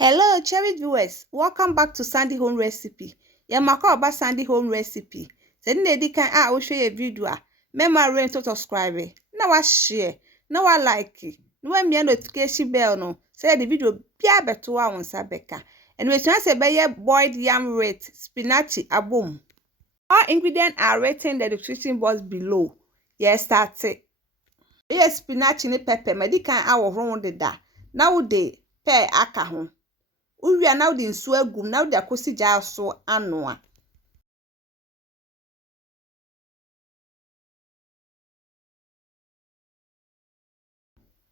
Hello, cherished viewers. Welcome back to Sandy Home Recipe. Yamaka oba Sandy Home Recipe. Send the kan a wo share video a mema rain to subscribe. Na wa share, na wa like. Na wa mia notification bell no. Say the video bia beto wa wonsa beka. And we say be boiled yam rate spinach abom. All ingredients are written in the description box below. Yes, start it. Yes, spinach ni pepper. Medikan a wo ron de da. Na wo de pear aka ho. Uwia na udi nsu agum na udi akosi gya so anoa.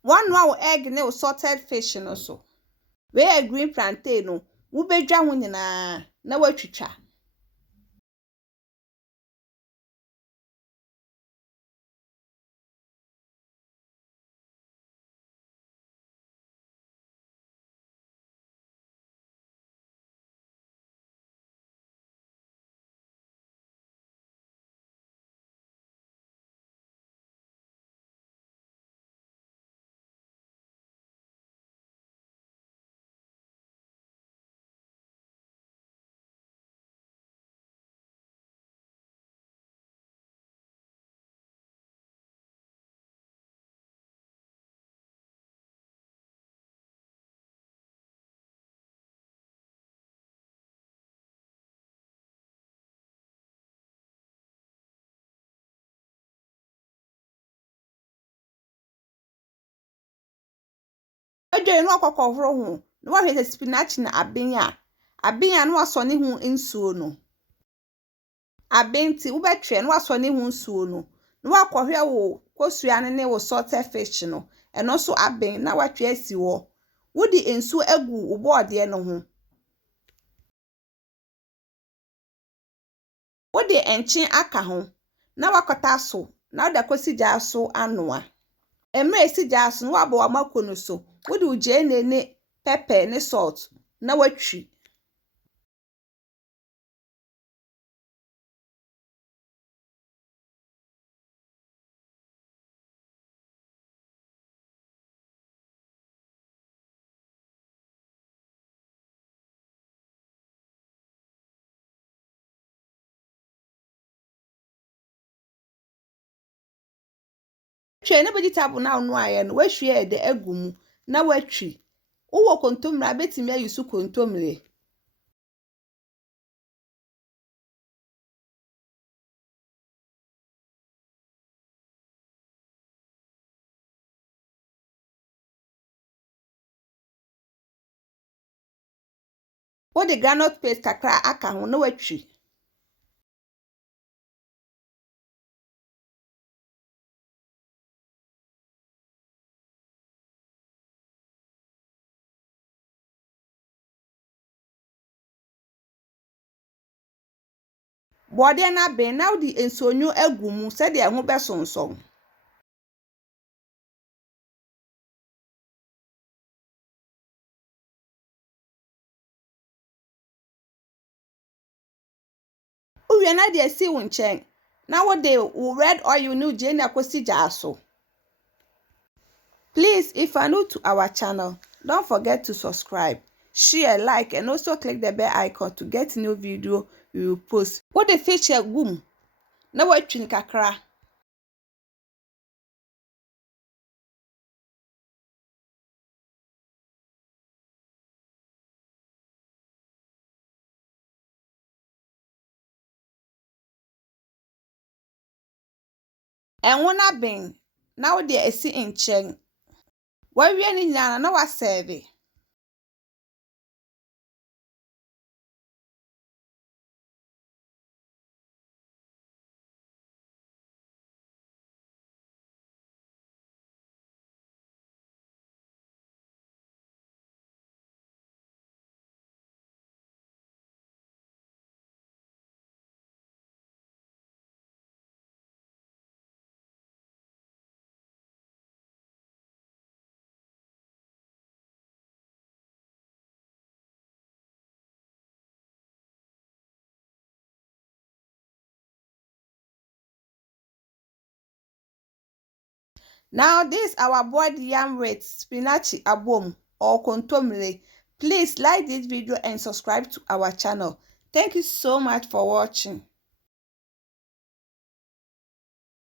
One wa egg ne salted fish no so. We green plantain no, wo bedwa ho nyina na watwitwa. Edwe no akokofro ho. Na wa hwese spinach na abenya. Abenya no aso ne ho nsuo no. Abenti wo betwe no aso ne ho nsuo no. Na wa kohwe wo kosua ne wo salted fish no. Eno so aben na watwe asi wo. Wodi nsuo agu wo board no ho. Wodi enchin aka ho. Na wakota so. Na da kosi gya so anoa. Emre si gya so no wabo amako no so. Wodi uje ne pepper ne salt na watwi. Twe ne vegetable na onu aye no wahwie de agum na watwi. Uwo kontomra betimi ayusu kontomre. Wodi granite paste kakra aka ho na watwi. Bode na ben na wodi ensonyu agum se de ho besonson. Uwie na de si wo nchen. Na wodi red oil no je na kosi gya so. Please, if you are new to our channel, don't forget to subscribe, share, like, and also click the bell icon to get new video we will post. What the fish agum? Na watwin kakra. Enwo na ben. Na wo de esi nchen. Wawie ni nyana na wa serve. Now this our boiled yam with spinach abom or kontomire Please like this video and subscribe to our channel. Thank you so much for watching.